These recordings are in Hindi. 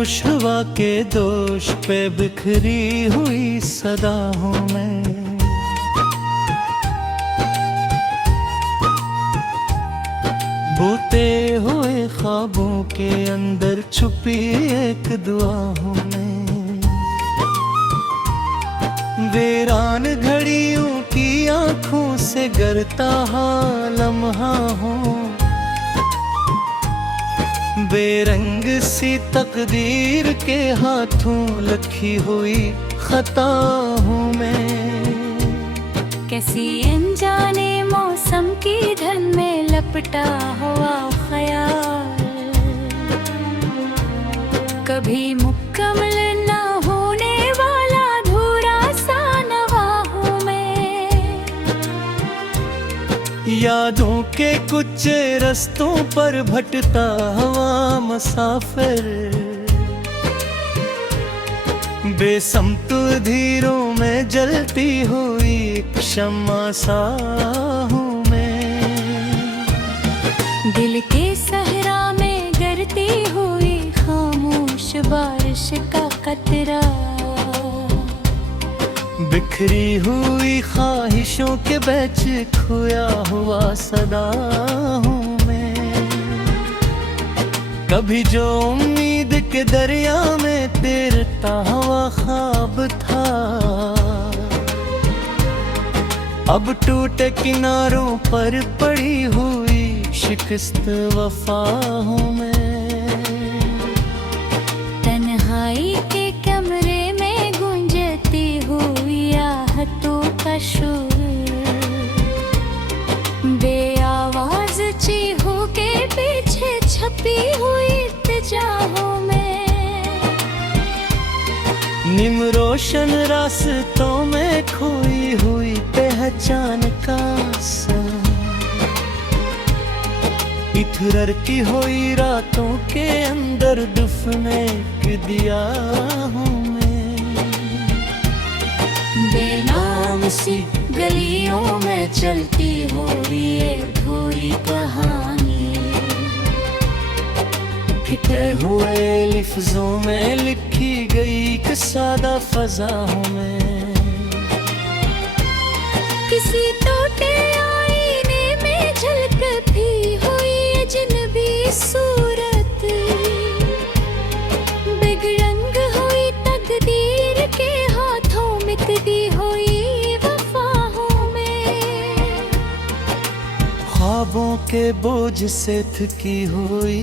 खामोश हवा के दोष पे बिखरी हुई सदा हूँ मैं। बोते हुए ख्वाबों के अंदर छुपी एक दुआ हूँ मैं। वीरान घड़ियों की आंखों से गिरता हाल लम्हा हूँ। बेरंग सी तकदीर के हाथों लिखी हुई खता हूँ मैं। कैसी अनजाने मौसम की धन में लपटा हुआ ख्याल, कभी मुकम्मल ना होने वाला अधूरा सा नवा हूँ मैं। यादों के कुछ रस्तों पर भटता हुआ मुसाफिर, बेसमत धीरों में जलती हुई शम्मा सा हूँ मैं। दिल के सहरा में गिरती हुई खामोश बारिश का कतरा, बिखरी हुई ख्वाहिशों के बीच खोया हुआ सदा हूँ मैं। कभी जो उम्मीद के दरिया में तैरता हुआ ख्वाब था, अब टूटे किनारों पर पड़ी हुई शिकस्त वफा हूँ मैं। तन्हाई के कमरे में गूंजती हुई आहतों का शोर, बेआवाज चीखों के पीछे छपी हुई इल्तिजा हूँ मैं। निम रोशन रास्तों में खोई हुई पहचान का सा, इथरती हुई रातों के अंदर दफने दिया हूँ मैं। बेनाम सी गलियों में चलती हुई एक अधूरी कहानी, फिटे हुए लफ्जों में लिखी गई एक सादा फजा हूँ मैं। किसी टूटे आईने में झलकती हुई अजनबी सूरत, बेरंग हुई तकदीर के हाथों मिटती हुई वफा हूँ मैं। ख्वाबों के बोझ से थकी हुई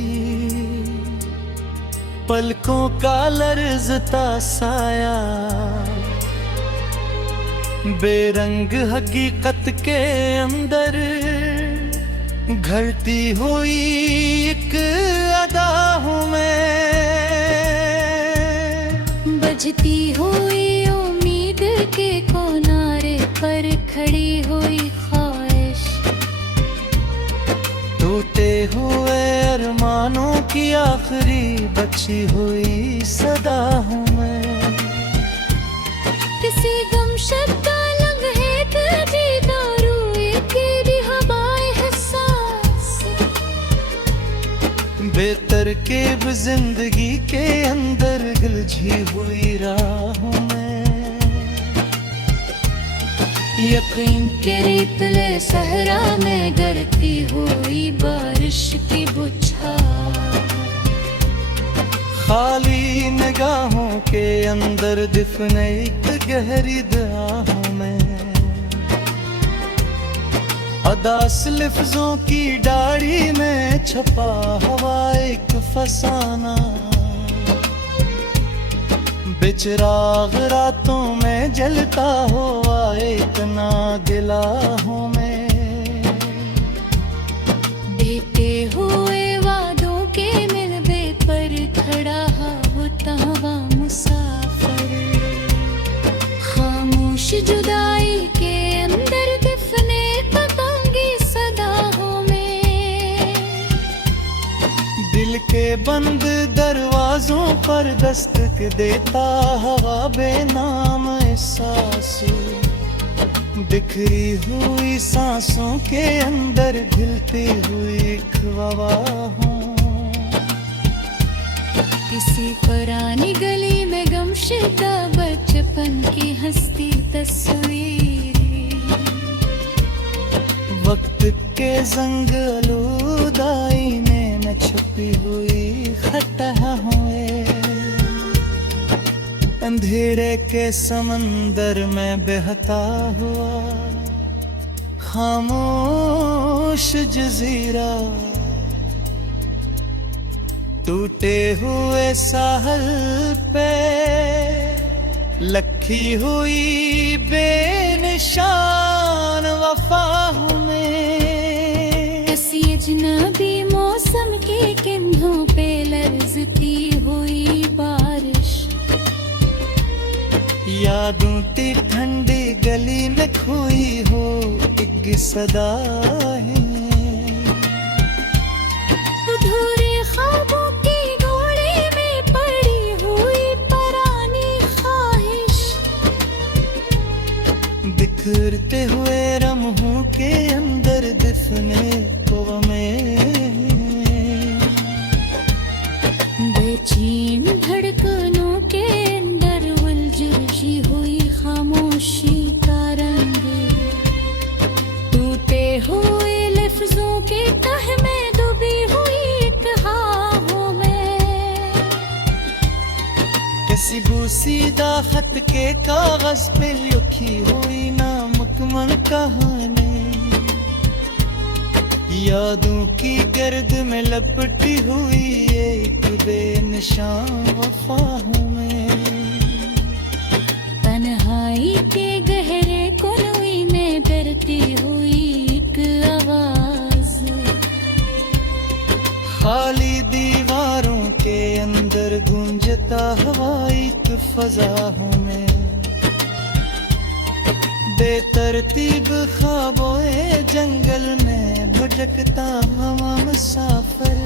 पलकों का लर्जता साया, बेरंग हकीकत के अंदर घड़ती हुई एक अदा हूँ मैं। बजती हुई उम्मीद के किनारे पर खड़ी हुई ख्वाहिश, टूटे हुए अरमानों की आखिरी बची हुई सदा हूँ मैं। किसी गुमशुदा का लम्हे की दारू की हवाएं हसास, बेतरकीब जिंदगी के अंदर गिलझी हुई राह हूँ मैं। यकीन के रेतले सहरा में गिरती हुई बारिश की बौछार, खाली निगाहों के अंदर दफने एक गहरी दुआ हूँ मैं। अदास लफ्जों की डायरी में छपा हुआ एक फसाना, बेचिराग रातों में जलता हुआ एक नागिला हूँ मैं। बीते हुए वादों के मिलबे पर खड़ा होता हुआ मुसाफिर, खामोश जुदाई के अंदर दफने पतंगी सदा हूँ मैं। दिल के बंद दरवाजों पर दस्तक देता हवा बेनाम एहसास, बिखरी हुई सांसों के अंदर घिलती हुई ख्वाबा हूँ। किसी पुरानी गली में गमशुदा बचपन की हंसती तस्वीर, वक्त के जंग आलूदाई में छुपी हुई खता हुए, अंधेरे के समंदर में बहता हुआ खामोश जजीरा, टूटे हुए साहल पे लखी हुई बेनिशान वफा हूँ मैं। किसी अजनबी मौसम के कंधों पे लर्जती हुई बारिश, यादों की ठंडी गली में खोई हो एक सदा है, अधूरे ख्वाबों की घोड़े में पड़ी हुई पुरानी ख्वाहिश, बिखरते हुए लम्हों के अंदर दफने को में, बेचैन धड़कनों के अंदर उलझी हुई खामोशी का रंग, टूटे हुए लफ्जों के तह में डूबी हुई एक हाँ में। किसी बूसीदा खत के कागज पे लिखी हुई नामुकम्मल कहानी, यादों की गर्द में लपटी हुई एक बेनिशान वफा हूँ मैं। तन्हाई के गहरे कोनों में डरती हुई एक आवाज, खाली दीवारों के अंदर गूंजता हवा एक फजा हूँ मैं। बेतरतीब ख्वाबों जंगल में भटकता हवा मुसाफिर,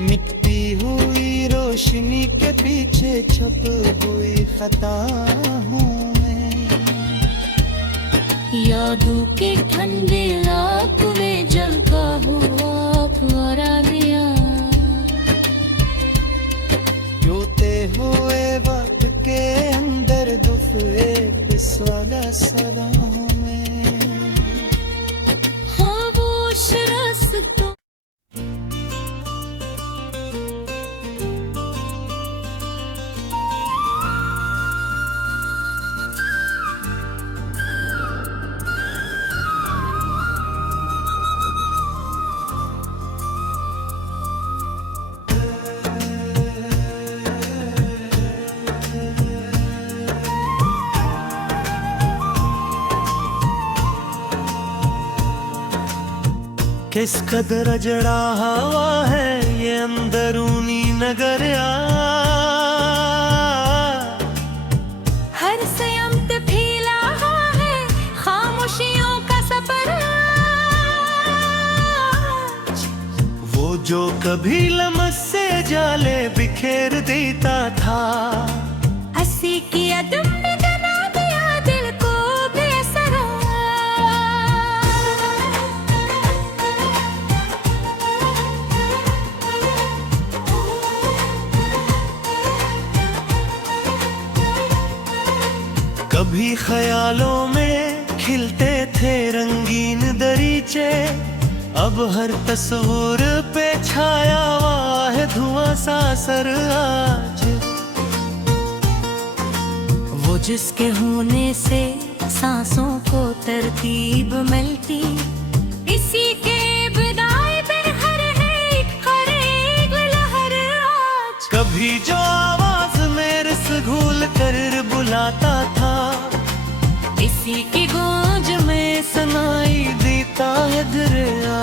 मिटती हुई रोशनी के पीछे छुप हुई खता हूँ मैं। यादों के ठंडे रात में जलता हुआ फुआरा दिया, रोते हुए वक्त के अंदर दुफे पिसवाला सदा हूँ मैं। खामोश रास्तों किस कदर जड़ा हवा है ये अंदरूनी नगरिया, हर संयमत फैला है खामोशियों का सफर, वो जो कभी लमस से जाले बिखेर देता था, हंसी की अदम में बना दिया दिल को बेसरा। कभी ख्यालों में खिलते थे रंगीन दरीचे, अब हर तस्वीर पे छाया हुआ है धुआं सा असर आज। वो जिसके होने से सांसों को तरतीब मिलती, इसी के बिदाई पे हर है हर एक लहर आज। कभी जो आवाज मेरे से घूल कर बुलाता था, इसी की गूंज में सुनाई देता है दरिया।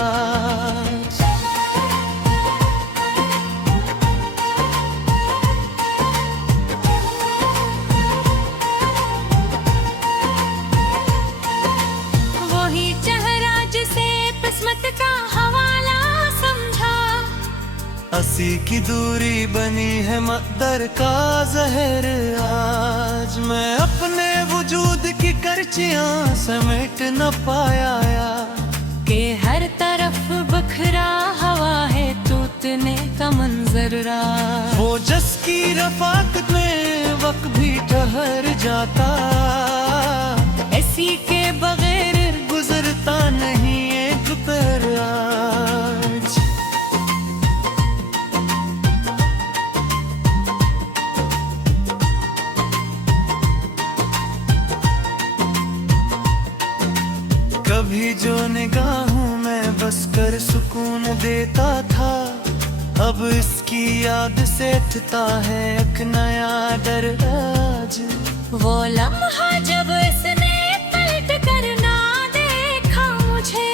वही चेहरा जिसे किस्मत का हवाला समझा, हंसी की दूरी बनी है मकदर का जहर आज। मैं अपने वजूद की करचियां समेट न पाया कि हर तरफ बखरा हवा है तूतने का मंजर इसकी रफ़ाकत में वक्त भी ठहर जाता, इसी के बगैर गुजरता नहीं एक पल आज। कभी जो निगाहों में बस कर सुकून देता था, अब इसकी याद से उठता है एक नया डर आज। वो लम्हा जब इसने पलट कर ना देखा मुझे,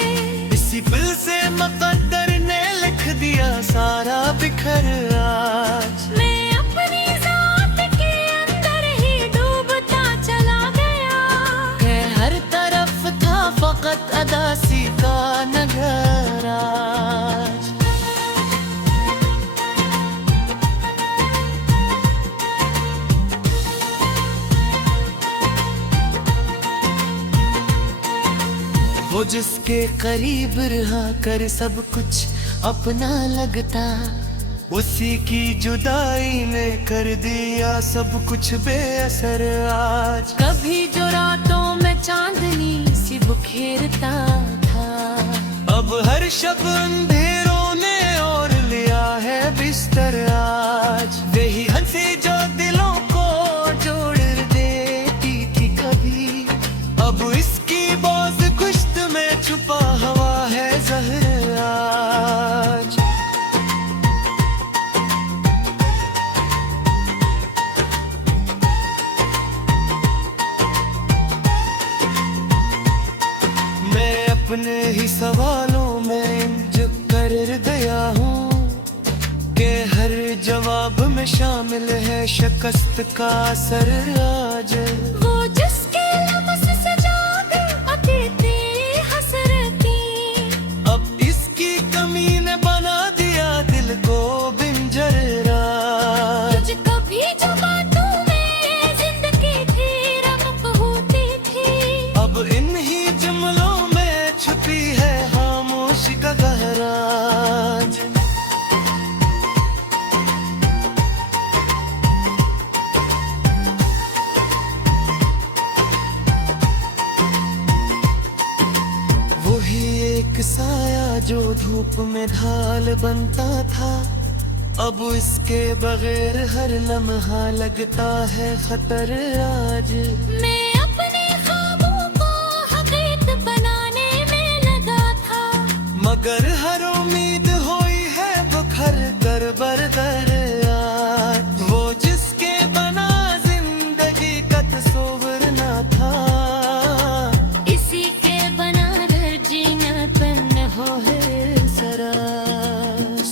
इसी पल से मुक़द्दर ने लिख दिया सारा बिखर आज। मैं अपनी ज़ात के अंदर ही डूबता चला गया, के हर तरफ था फकत अदासी का नगर आज। वो जिसके करीब रहा कर सब कुछ अपना लगता, उसी की जुदाई ने कर दिया सब कुछ बेअसर आज। कभी जो रातों में चांदनी सी बुखेरता था, अब हर शब अंधेरों ने और लिया है बिस्तर आज। वही हंसी जो दिलों को जोड़ देती थी कभी, अब इसकी बोझ गुश्त में छुपा हुआ है ज़हर आज। मैं अपने ही सवालों में जो कर गया हूँ, कि हर जवाब में शामिल है शिकस्त का असर आज। वो जिसके लफ्ज़ से जाग अतीती हसरती, अब इसकी कमी ने बना दिया दिल को बिंजर आज। तुझ कभी जो बातों में जिंदगी थी रमक होती थी, अब इन्हीं जुमलों में छुपी है खामोशी का गहराज। वही एक साया जो धूप में ढाल बनता था, अब इसके बगैर हर लम्हा लगता है खतर आज। मैं अपने ख्वाबों को हकीकत बनाने में लगा था, मगर हर उम्मीद हुई है बुखर कर बरदर आज। वो जिसके बना जिंदगी का तस्वर न था, इसी के बना कर जीना तन हो है सराज।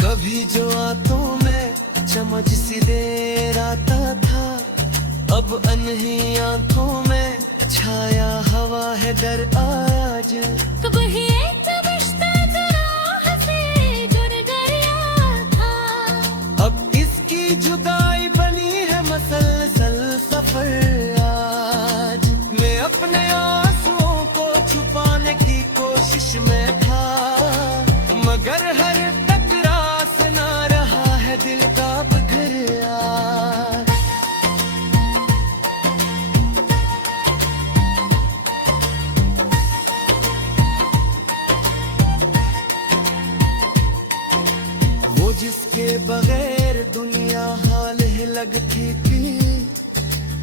कभी जो आंखों में चमक सी देर आता था, अब अनही आंखों में छाया हवा है डर आज। कभी एक रिश्ता जरा से जुड़ गया था, अब इसकी जुदाई बनी है मसलसल सफर आज। मैं अपने आंसुओं को छुपाने की कोशिश में था, मगर हर टकराव सुना रहा है दिल का बिखर आज। वो जिसके बगैर दुनिया हाल ही लगती थी,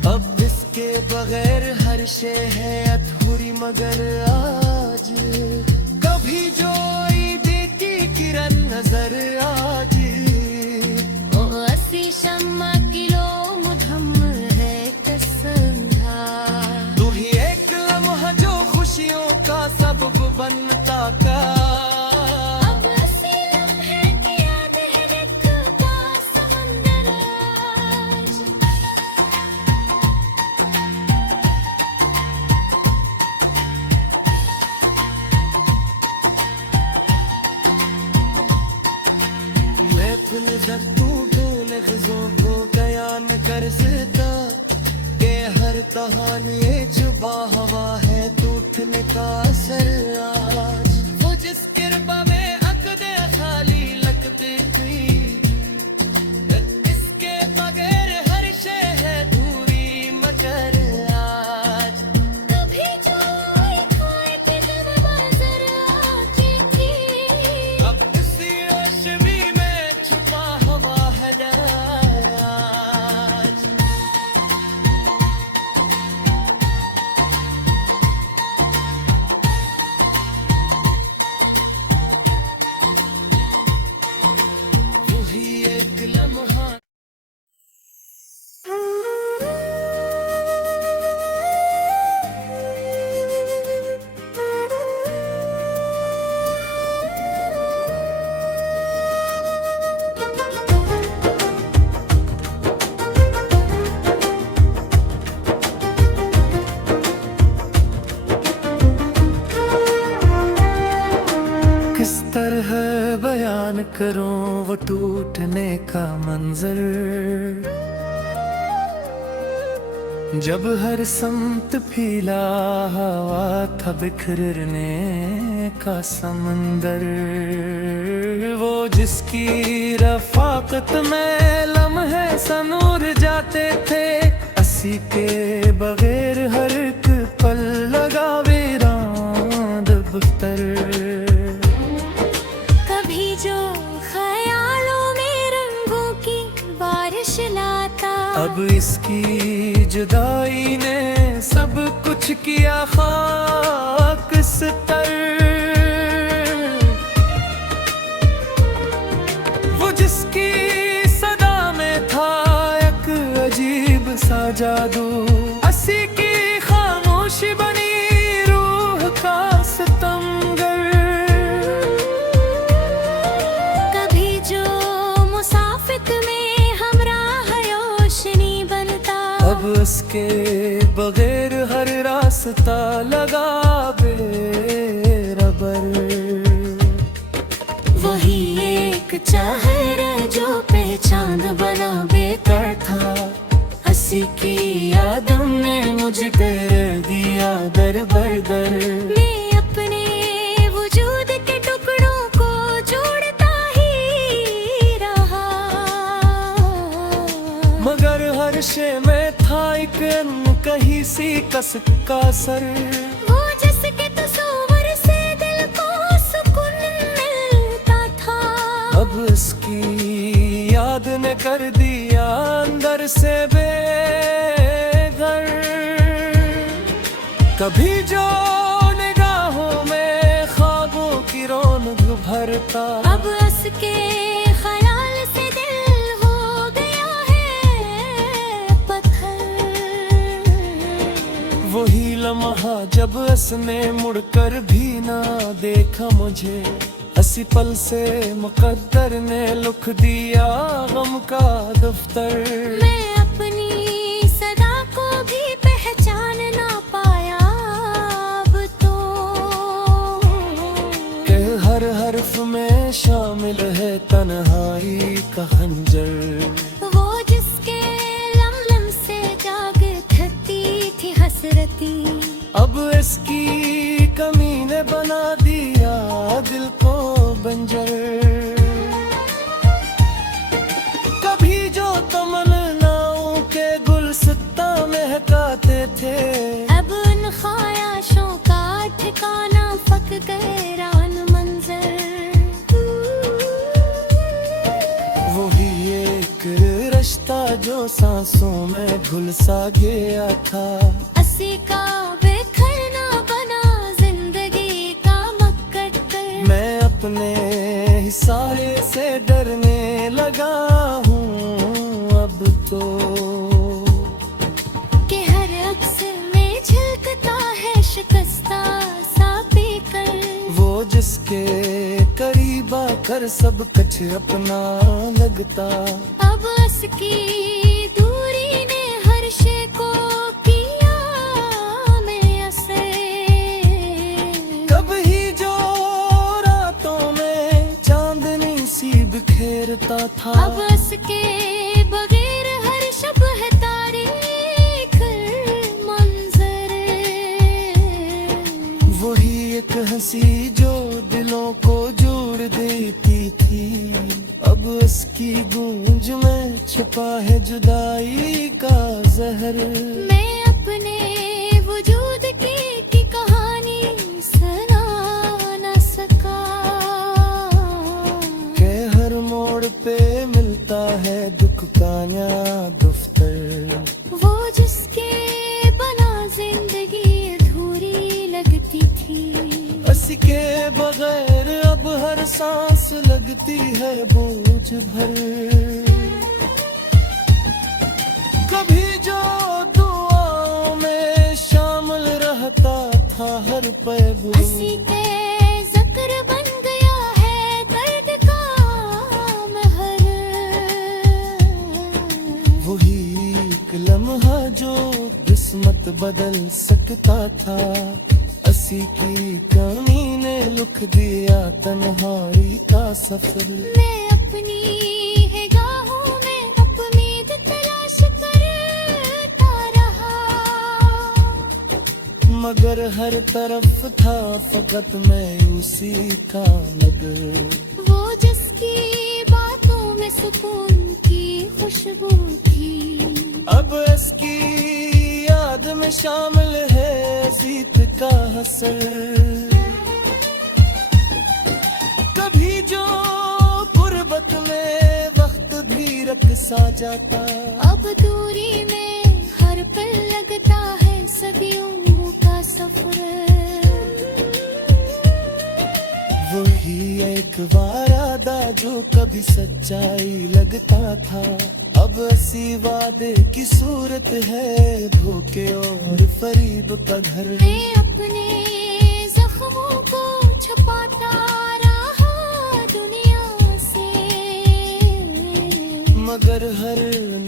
अब इसके बगैर हर शे है अधूरी मगर आज। कभी जो ईदी की किरण नजर आज, ओ असी शम्मा किलो मुधम है कसंधा, तू ही एक लम्हा जो खुशियों का सबब बनता का। अब असी लम्हे की याद है दिखता समंदर आज। नजर तू दो लफ्जों को बयान कर सकता, के हर तहाने चुबा हवा है टूटने का असर आज। वो जिस किरबा में अकदे खाली लगती थी, इसके बगैर हर शे है दूरी मगर आज। कभी जो खाए थे तब बाज़र आती थी, अब इसी रोशनी में छुपा हवा है आज। वही एक लम्हा किस तरह बयान करूं वो टूटने का मंजर, जब हर समत फीला हवा था बिखरने का समंदर। वो जिसकी रफाकत में लम्हे सनूर जाते थे, असी के बगैर हर एक पल लगा वीरान दफ्तर। कभी जो ख्यालों में रंगों की बारिश लाता, अब इसकी जुदाई ने सब कुछ किया खाक स्तर। वो जिसकी सदा में था एक अजीब सा जादू, असी की खामोशी बनी रूह का सितमगर। कभी जो मुसाफिर में हमराह रोशनी बनता, अब उसके बगैर हर रास्ता लगा बेरबर। वही एक चेहरा जो पहचान बना बेकार था, हंसी की यादों ने मुझे कर दिया दर बदर। मैं अपने वजूद के टुकड़ों को जोड़ता ही रहा, मगर हर शे में था एक कहीं सी कसक का सर। वो जिसके तस्वर से दिल को सुकून मिलता था, अब उसकी याद ने कर दिया अंदर से बेघर। कभी जो निगाहों में ख्वाबों की रौनक भरता, अब उसके ख्याल से दिल हो गया है पत्थर। वही लम्हा जब उसने मुड़कर भी ना देखा मुझे, हंसी पल से मुकद्दर ने लिख दिया गम का दफ्तर। मैं अपनी सदा को भी पहचान ना पाया अब तो, के हर हर्फ में शामिल है तन्हाई का खंजर। वो जिसके लमलम से जाग थकती थी हसरती, अब इसकी कमी ने बना दिया दिल को बंजर। कभी जो तमन्नाओं के गुलसिता महकाते थे, अब उन ख्वाहिशों का ठिकाना पक गए रान मंजर। वही एक रिश्ता जो सांसों में घुल सा गया था, असी का बिखरना बना जिंदगी का मुकद्दर। मैं अपने ही साए से डरने लगा हूँ अब तो, कि हर अक्सर में झलकता है शिकस्ता सा पीकर। वो जिसके करीब आकर सब कुछ अपना लगता, अब उसकी दूरी ने हर शे को किया में असर। कभी जो रातों में चांदनी सी बिखेरता था, अब उसके बगैर हर शब है तारीख हंसी जो दिलों को जोड़ देती थी, अब उसकी गूंज में छुपा है जुदाई का जहर। मैं अपने वजूद की कहानी सुना न सका, के हर मोड़ पे मिलता है दुख का नया दफ्तर। वो जिसके बना जिंदगी अधूरी लगती थी, हंसी के बगैर अब हर सांस लगती है बोझ भर। कभी जो दुआओं में शामिल रहता था हर पहलू, हंसी के ज़िक्र बन गया है दर्द का महर। वही एक लम्हा जो किस्मत बदल सकता था, हंसी की कमी ने लिख दिया तन्हाई का सफर। मैं अपनी निगाहों में उम्मीद तलाश करता रहा, मगर हर तरफ था फकत मैं उसी का नगर। वो जिसकी बातों में सुकून की खुशबू थी, अब इसकी याद में शामिल है जीत का हसर। कभी जो गुर्बत में वक्त भी रकसा जाता, अब दूरी में हर पल लगता है सदियों का सफर। वही एक वादा जो कभी सच्चाई लगता था, अब ऐसी वादे की सूरत है धोखे और फरीब का घर। मैं अपने जख्मों को छुपाता रहा दुनिया से, मगर हर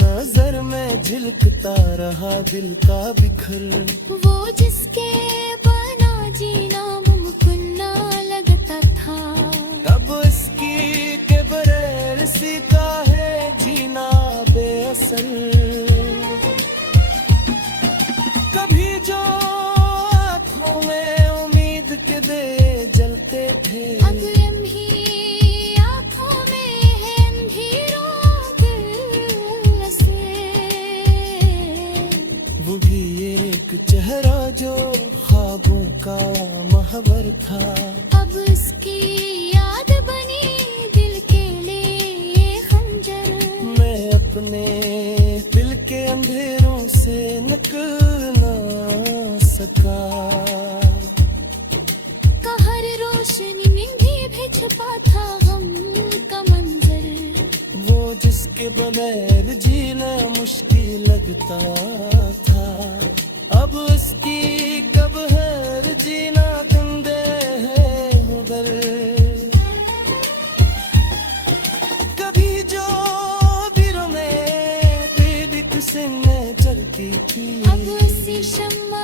नजर में झलकता रहा दिल का बिखर। वो जिसके बना जीना मुमकिन ना लगता था, अब इसकी के बगैर सीता है जीना बेअसर। कभी जो आँखों में उम्मीद के दे जलते थे, अब यही आँखों में है अंधेरों दिल से। वो भी एक चेहरा जो ख्वाबों का महवर था, अब उसकी याद बनी दिल के लिए खंजर। मैं अपने दिल के अंधेरों से निकल ना सका। कहर रोशनी में भी छुपा था गम का मंजर, वो जिसके बगैर जीना मुश्किल लगता था, अब उसकी कब है जीना गंदे है उधर। कभी जो दिलों में बेदिक से चलती थी, अब उसी शम्मा